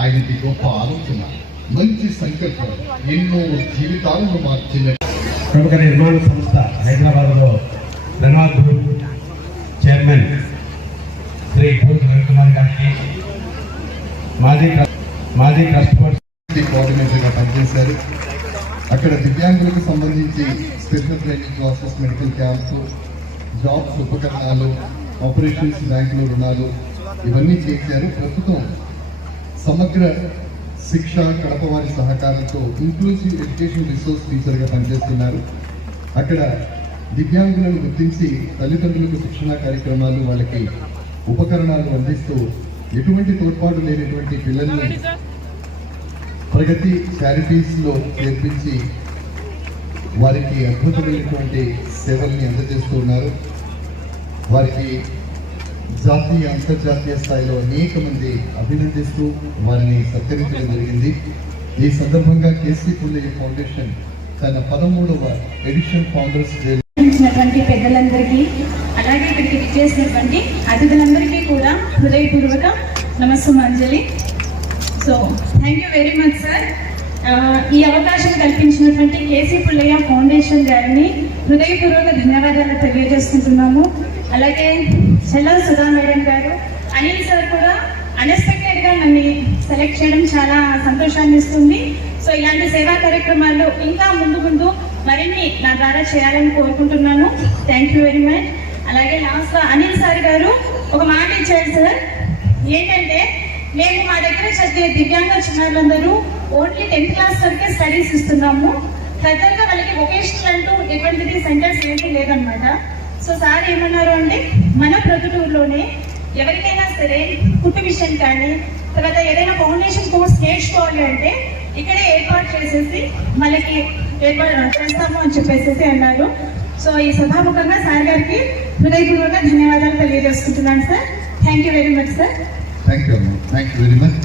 ఆయనకి గొప్ప ఆలోచన, మంచి సంకల్పం, ఎన్నో జీవితాలను మార్చిన ప్రముఖ నిర్మాణ సంస్థ హైదరాబాద్ లో ధన్వాద్ గ్రూప్ చైర్మన్ శ్రీ భూత్ రవికుమార్ గారికి, మాజీ ట్రస్ట్ కోఆర్డినేటర్ గా పనిచేశారు. అక్కడ దివ్యాంగులకు సంబంధించి special training classes, medical camps, jobs, ఉపకరణాలు, ఆపరేషన్స్, బ్యాంకులు, రుణాలు ఇవన్నీ చేశారు. ప్రస్తుతం సమగ్ర శిక్ష కడప వారి సహకారంతో ఇంక్లూజివ్ ఎడ్యుకేషన్ రిసోర్స్ టీచర్గా పనిచేస్తున్నారు. అక్కడ దివ్యాంగులను గుర్తించి తల్లిదండ్రులకు శిక్షణ కార్యక్రమాలు, వాళ్ళకి ఉపకరణాలు అందిస్తూ ఎటువంటి తోడ్పాటు లేనటువంటి పిల్లల్ని ప్రగతి చారిటీస్లో చేర్పించి వారికి అద్భుతమైనటువంటి సేవల్ని అందజేస్తూ ఉన్నారు. వారికి జాతీయ అంతర్జాతీయ స్థాయిలో అనేక మంది అభినందిస్తూ వారిని సత్కరించడం జరిగింది. ఈ సందర్భంగా కేసీ పుల్లయ్య ఫౌండేషన్ తన 13వ ఎడిషన్ ఫౌండర్స్ డే పెద్దలందరికీ, అలాగే ఇక్కడికి విచ్చేసినటువంటి అతిథులందరికీ కూడా హృదయపూర్వక నమస్సుమాంజలి. So thank you very much sir. ఈ అవకాశం కల్పించినటువంటి కేసీ పుల్లయ్య ఫౌండేషన్ గారిని హృదయపూర్వక ధన్యవాదాలు తెలియజేసుకుంటున్నాము. అలాగే చెల్ల సుధా మేడం గారు, అనిల్ సార్ కూడా అన్ఎక్స్పెక్టెడ్ గా నన్ను సెలెక్ట్ చేయడం చాలా సంతోషాన్ని ఇస్తుంది. సో ఇలాంటి సేవా కార్యక్రమాలు ఇంకా ముందు మరిన్ని నా ద్వారా చేయాలని కోరుకుంటున్నాను. Thank you very much. అలాగే లాస్ట్ అనిల్ సార్ గారు ఒక మాట ఇచ్చారు సార్, ఏంటంటే మేము మా దగ్గర చదివే దివ్యాంగ చిన్నారులందరూ ఓన్లీ 10th క్లాస్ వరకే స్టడీస్ ఇస్తున్నాము. ఫర్దర్గా వాళ్ళకి వొకేషనల్ అంటూ ఎటువంటిది సెంటర్స్ ఏంటి లేదనమాట. సో సార్ ఏమన్నారు అంటే, మన ప్రొద్దుటూరులోనే ఎవరికైనా సరే కుట్టు విషయం కానీ, తర్వాత ఏదైనా ఫౌండేషన్ కోర్స్ నేర్చుకోవాలి అంటే ఇక్కడే ఏర్పాటు చేసేసి మనకి ఏర్పాటు చేస్తాము అని చెప్పేసి అన్నారు. సో ఈ సభాముఖంగా సార్ గారికి హృదయపూర్వక ధన్యవాదాలు తెలియజేసుకుంటున్నాను sir. Thank you very much sir. Thank you very much.